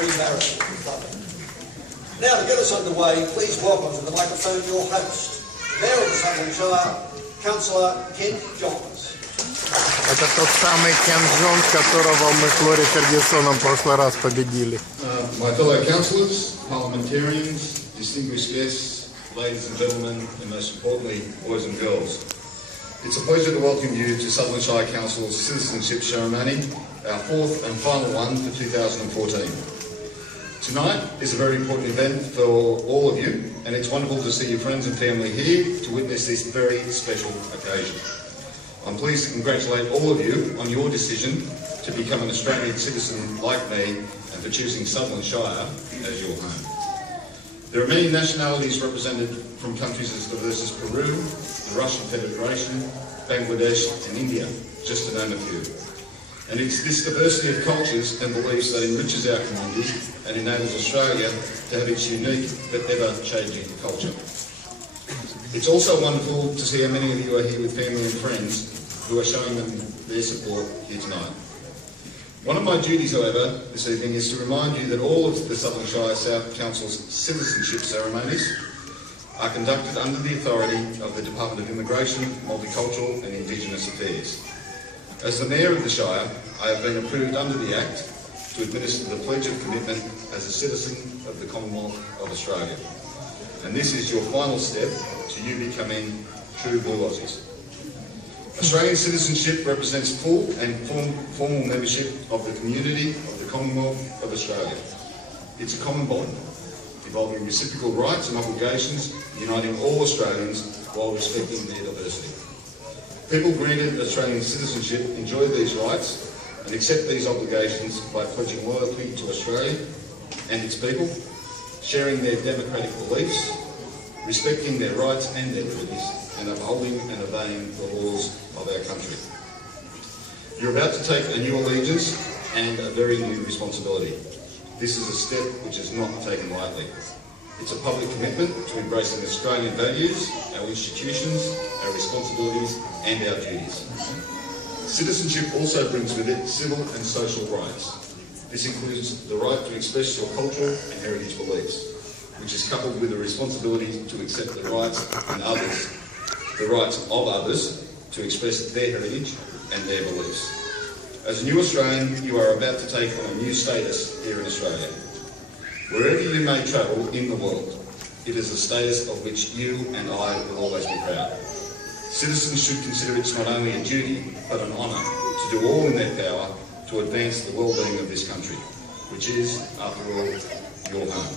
very embarrassing. Now, to get us underway, please welcome to the microphone your host, Mayor of the Sazerленда Shire, Councillor Kent Johns. Это тот самый Кент Джонс, которого мы с Лори Фергюсоном в прошлый раз победили. My fellow councillors, parliamentarians, distinguished guests, ladies and gentlemen, and most importantly, boys and girls. It's a pleasure to welcome you to Sazerленда Shire Council's citizenship ceremony, our fourth and final one for 2014. Tonight is a very important event for all of you, and it's wonderful to see your friends and family here to witness this very special occasion. I'm pleased to congratulate all of you on your decision to become an Australian citizen like me and for choosing Sazerленда Shire as your home. There are many nationalities represented from countries as diverse as Peru, the Russian Federation, Bangladesh and India, just to name a few. And it's this diversity of cultures and beliefs that enriches our community and enables Australia to have its unique but ever-changing culture. It's also wonderful to see how many of you are here with family and friends who are showing them their support here tonight. One of my duties, however, this evening is to remind you that all of the Sazerленда Shire South Council's citizenship ceremonies are conducted under the authority of the Department of Immigration, Multicultural and Indigenous Affairs. As the Mayor of the Shire, I have been approved under the Act to administer the Pledge of Commitment as a citizen of the Commonwealth of Australia. And this is your final step to you becoming true Blue Aussies. Australian citizenship represents full and formal membership of the community of the Commonwealth of Australia. It's a common bond, involving reciprocal rights and obligations, uniting all Australians while respecting their diversity. People granted Australian citizenship enjoy these rights and accept these obligations by pledging loyalty to Australia and its people, sharing their democratic beliefs, respecting their rights and their duties, and upholding and obeying the laws of our country. You're about to take a new allegiance and a very new responsibility. This is a step which is not taken lightly. It's a public commitment to embracing Australian values, our institutions, our responsibilities and our duties. Citizenship also brings with it civil and social rights. This includes the right to express your cultural and heritage beliefs, which is coupled with the responsibility to accept the rights of others to express their heritage and their beliefs. As a new Australian, you are about to take on a new status here in Australia. Wherever you may travel in the world, it is a status of which you and I will always be proud. Citizens should consider it not only a duty, but an honour to do all in their power to advance the well-being of this country, which is, after all, your home.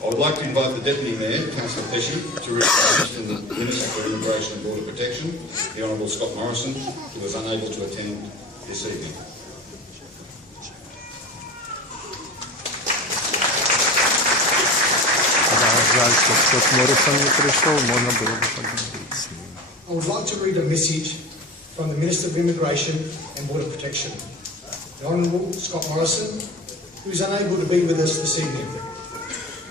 I would like to invite the Deputy Mayor, Councillor Pesci, to represent the Minister for Immigration and Border Protection, the Honourable Scott Morrison, who was unable to attend this evening. I would like to read a message from the Minister of Immigration and Border Protection, the Honourable Scott Morrison, who is unable to be with us this evening.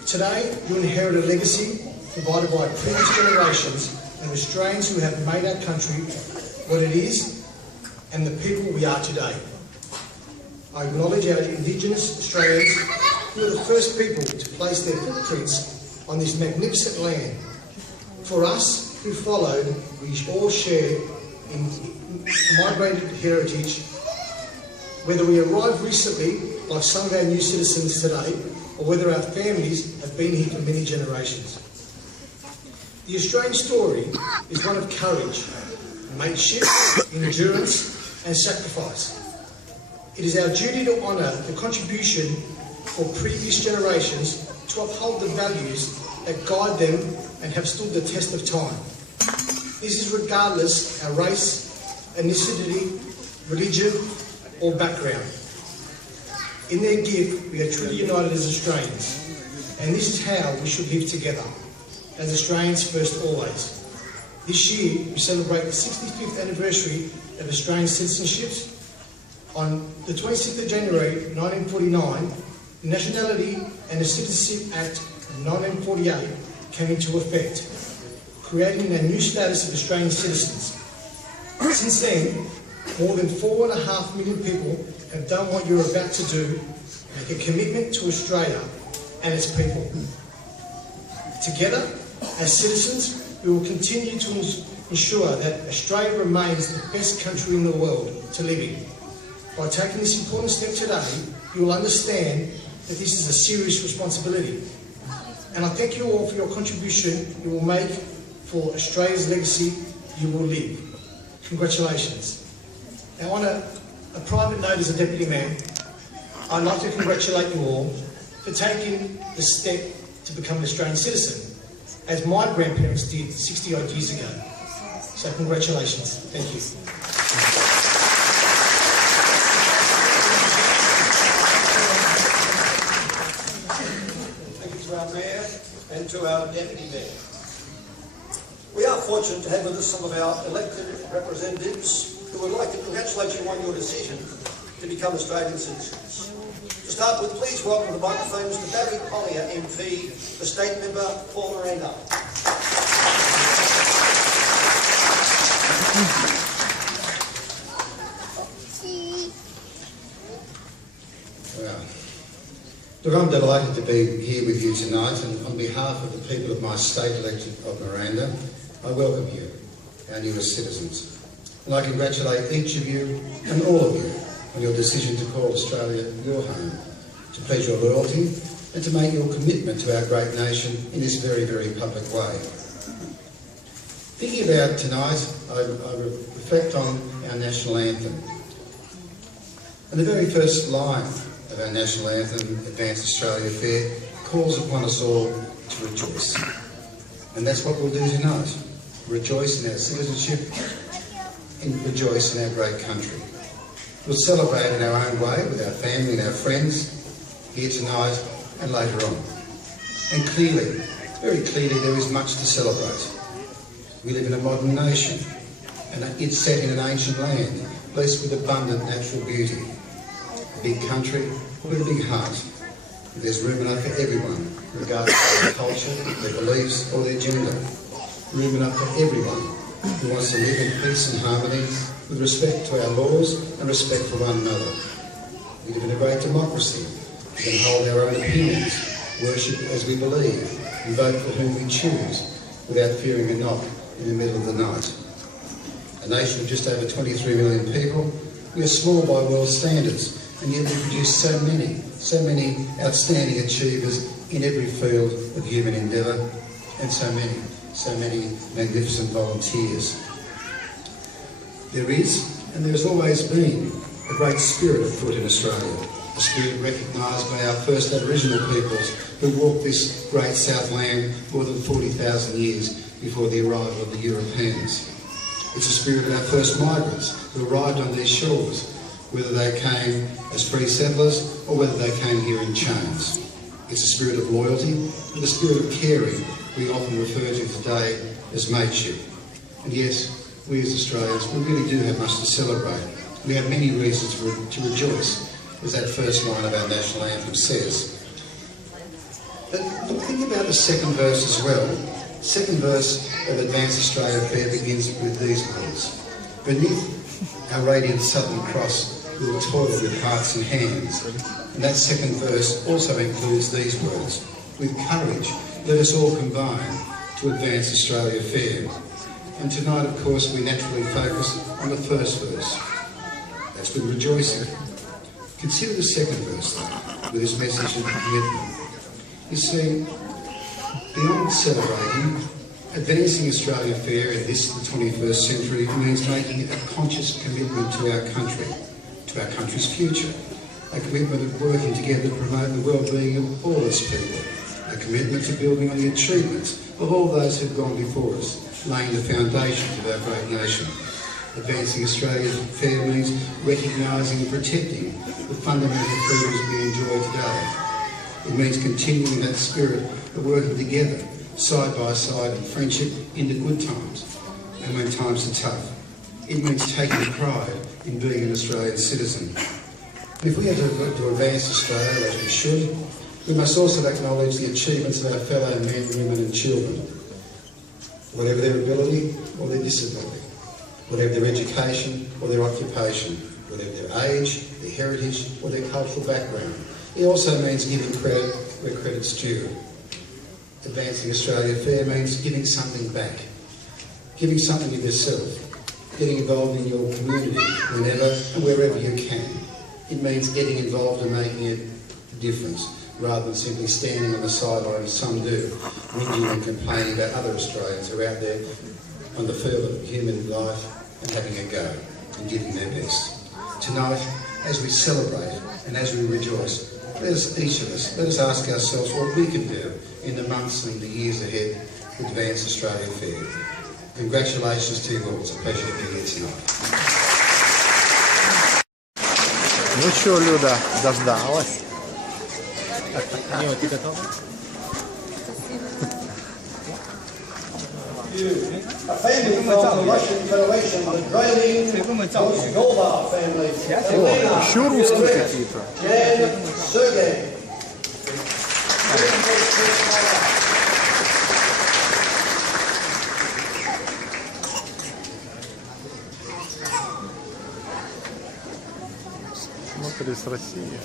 Today, you inherit a legacy provided by previous generations and Australians who have made our country what it is and the people we are today. I acknowledge our Indigenous Australians who are the first people to place their footprints on this magnificent land. For us who followed, we all share in migrated heritage. Whether we arrived recently, like some of our new citizens today, or whether our families have been here for many generations. The Australian story is one of courage, mateship, endurance and sacrifice. It is our duty to honour the contribution for previous generations to uphold the values that guide them and have stood the test of time. This is regardless our race, ethnicity, religion or background. In their gift, we are truly united as Australians, and this is how we should live together, as Australians first always. This year, we celebrate the 65th anniversary of Australian citizenship. On the 26th of January 1949, the Nationality and the Citizenship Act of 1948 came into effect, creating a new status of Australian citizens. Since then, more than 4.5 million people have done what you're about to do, make a commitment to Australia and its people. Together, as citizens, we will continue to ensure that Australia remains the best country in the world to live in. By taking this important step today, you will understand that this is a serious responsibility. And I thank you all for your contribution you will make for Australia's legacy you will live. Congratulations. Now on a private note as a Deputy Mayor, I'd like to congratulate you all for taking the step to become an Australian citizen, as my grandparents did 60 odd years ago. So congratulations. Thank you. Thank you to our Mayor and to our Deputy Mayor. We are fortunate to have with us some of our elected representatives who would like to congratulate you on your decision to become Australian citizens. To start with, please welcome to the microphone Mr. Barry Collier, MP, the State Member for Miranda. Look, I'm delighted to be here with you tonight, and on behalf of the people of my state electorate of Miranda, I welcome you, our newest citizens. And I congratulate each of you and all of you on your decision to call Australia your home, to pledge your loyalty and to make your commitment to our great nation in this very, very public way. Thinking about tonight, I reflect on our national anthem. And the very first line of our national anthem, Advance Australia Fair, calls upon us all to rejoice. And that's what we'll do tonight. Rejoice in our citizenship and rejoice in our great country. We'll celebrate in our own way with our family and our friends here tonight and later on. And clearly, very clearly, there is much to celebrate. We live in a modern nation, and it's set in an ancient land, blessed with abundant natural beauty. A big country with a big heart. There's room enough for everyone, regardless of their culture, their beliefs or their gender. Room enough for everyone who wants to live in peace and harmony with respect to our laws and respect for one another. We live in a great democracy. We can hold our own opinions, worship as we believe, and vote for whom we choose without fearing a knock in the middle of the night. A nation of just over 23 million people, we are small by world standards, and yet we produce so many outstanding achievers in every field of human endeavour, and so many magnificent volunteers. There is, and there has always been, a great spirit afoot in Australia, a spirit recognised by our first Aboriginal peoples who walked this great Southland more than 40,000 years before the arrival of the Europeans. It's a spirit of our first migrants who arrived on these shores, whether they came as free settlers or whether they came here in chains. It's a spirit of loyalty and a spirit of caring we often refer to today as mateship. And yes, we as Australians, we really do have much to celebrate. We have many reasons to rejoice, as that first line of our national anthem says. But think about the second verse as well. The second verse of Advance Australia Fair begins with these words. Beneath our radiant Southern Cross, we will toil with hearts and hands. And that second verse also includes these words. With courage, let us all combine to advance Australia fair. And tonight, of course, we naturally focus on the first verse. That's with rejoicing. Consider the second verse, though, with his message of commitment. You see, beyond celebrating, advancing Australia fair in this, the 21st century, means making a conscious commitment to our country's future. A commitment of working together to promote the well-being of all its people. A commitment to building on the achievements of all those who've gone before us, laying the foundations of our great nation. Advancing Australia fair means recognising and protecting the fundamental freedoms we enjoy today. It means continuing that spirit of working together, side by side in friendship in the good times and when times are tough. It means taking pride in being an Australian citizen. And if we are to advance Australia as we should, we must also acknowledge the achievements of our fellow men, women and children, whatever their ability or their disability, whatever their education or their occupation, whatever their age, their heritage or their cultural background. It also means giving credit where credit's due. Advancing Australia Fair means giving something back, giving something of yourself, getting involved in your community whenever and wherever you can. It means getting involved and making a difference, rather than simply standing on the sideline as some do, whinging and complaining about other Australians who are out there on the field of human life and having a go and giving their best. Tonight, as we celebrate and as we rejoice, let us, each of us, let us ask ourselves what we can do in the months and the years ahead to advance Australia Fair. Congratulations to you all. It's a pleasure to be here tonight. Ну что, Люда, дождалась? Ева, ты готова? A family from the Russian Federation, the Drailing family. О, еще русские какие-то. Jan Sergey. Смотри, с России.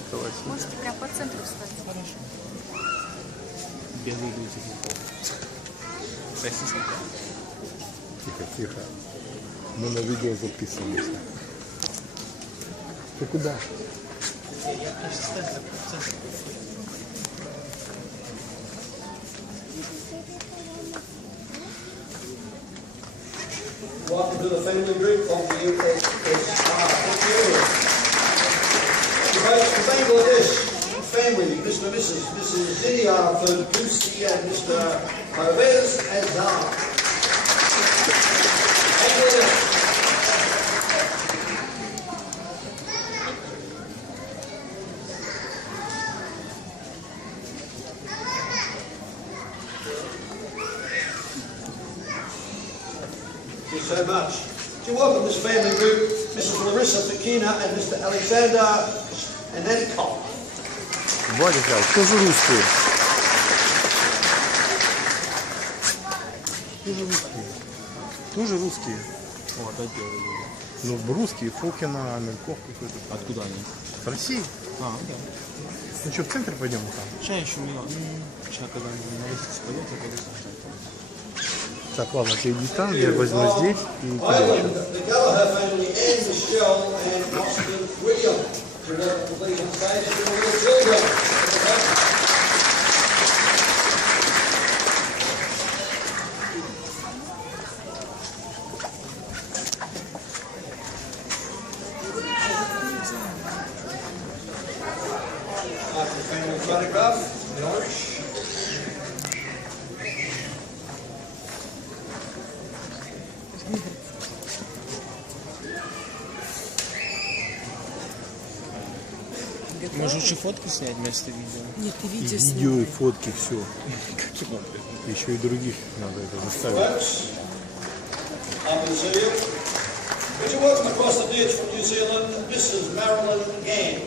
Можете прям по центру встать. Белые люди. Российский. Тихо, тихо. Мы на видео записываемся. Ты куда? Welcome to the family group from the from Bangladesh family, Mr. and Mrs. Zinia Fergusi and Mr. Pervez Azhar. Bangladesh. Thank you so much. To welcome this family group, Mrs. Larissa Fakina and Mr. Alexander Anenkov. Батя, тоже русские. Тоже русские. Тоже русские. О, опять белые люди. Ну, русские, Фокина, Амельков какой-то. Откуда они? С России. А, да. Ну что, в центр пойдем там? Сейчас еще миллион. Сейчас, когда на месяц пойдет, я пойду. Так, ладно, ты иди там, я возьму здесь и туда еще. The Gallagher family and Michelle and Austin William. To welcome the please on stage to the little children. After the family photograph, Lori. Может, лучше фотку снять вместо видео? Нет, ты И видео видео, и фотки, все. Каким образом? Еще и других надо это заставить. Folks, up in New Zealand. Would you welcome across the ditch from New Zealand, Mrs. Marilyn Gann.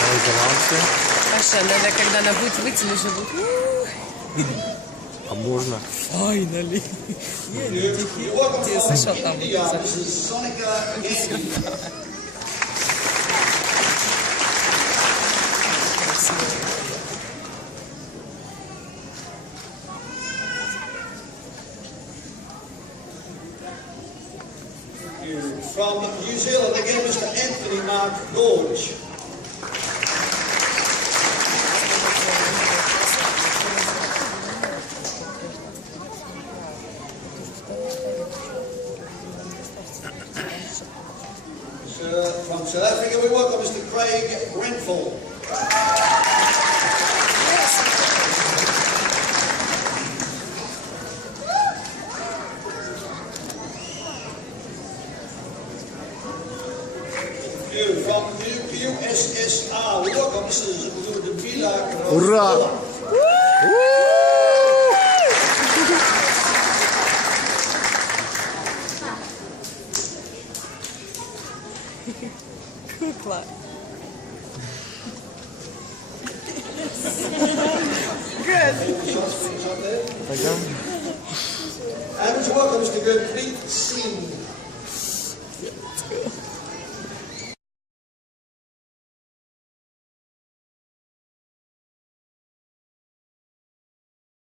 Новозеландцы. Паша, надо, когда она будет выйти, нужно будет... А можно? Файнали. You welcome Ты from слышал там? India, Mrs. Sonika Gandy. From New Zealand again, Mr. Anthony Mark Gorge. From South Africa, we welcome Mr. Craig Grenfell. From USSR, we welcome Mrs. Ludocka. Ура! Кукла. Пойдем. And we welcome Mr. Gurpreet